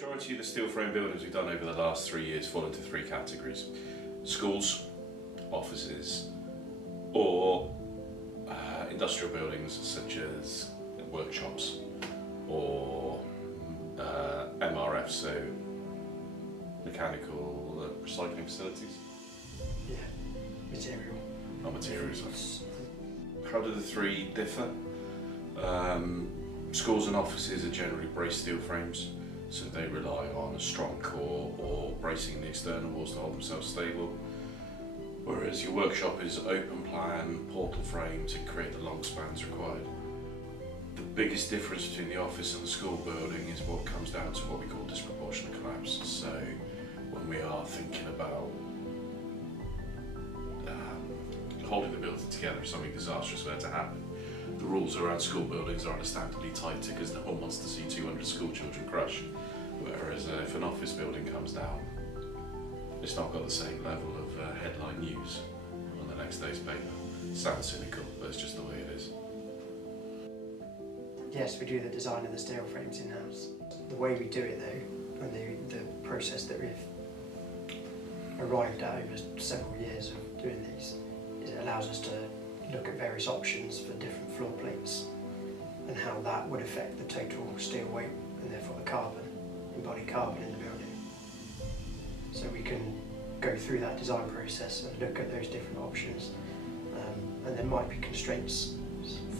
majority of the steel frame buildings we've done over the last 3 years fall into 3 categories: schools, offices, or industrial buildings such as workshops or MRF, so mechanical recycling facilities. Yeah, material. Not materials. How do the 3 differ? Schools and offices are generally braced steel frames, so they rely on a strong core or bracing the external walls to hold themselves stable. Whereas your workshop is open plan, portal frame to create the long spans required. The biggest difference between the office and the school building is what comes down to what we call disproportionate collapse. So when we are thinking about holding the building together if something disastrous were to happen, the rules around school buildings are understandably tighter because no one wants to see 200 school children crushed. Whereas if an office building comes down, it's not got the same level of headline news on the next day's paper. Sounds cynical, but it's just the way it is. Yes, we do the design of the steel frames in-house. The way we do it though, and the process that we've arrived at over several years of doing these, is it allows us to look at various options for different floor plates and how that would affect the total steel weight and therefore the carbon, embodied carbon in the building. So we can go through that design process and look at those different options, and there might be constraints.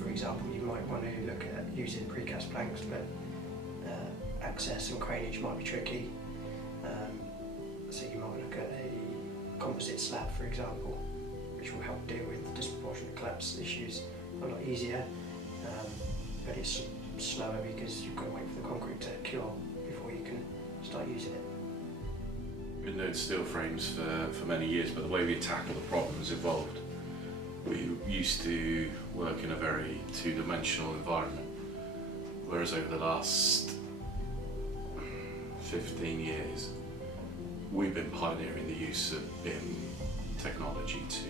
For example, you might want to look at using precast planks, but access and craneage might be tricky. So you might look at a composite slab, for example, which will help deal with the disproportionate collapse issues a lot easier, but it's slower because you've got to wait for the concrete to cure before you can start using it. We've been doing steel frames for many years, but the way we tackle the problem has evolved. We used to work in a very two-dimensional environment, whereas over the last 15 years, we've been pioneering the use of BIM technology to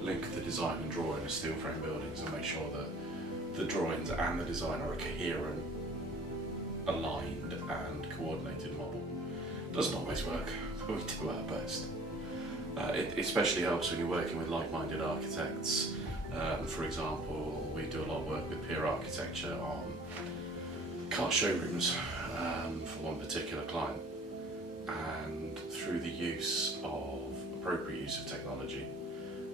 link the design and drawing of steel frame buildings and make sure that the drawings and the design are a coherent, aligned and coordinated model. Doesn't always work, but we do our best. It especially helps when you're working with like-minded architects. For example, we do a lot of work with peer architecture on car showrooms for one particular client, and through the use of appropriate use of technology,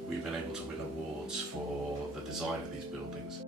we've been able to win awards for the design of these buildings.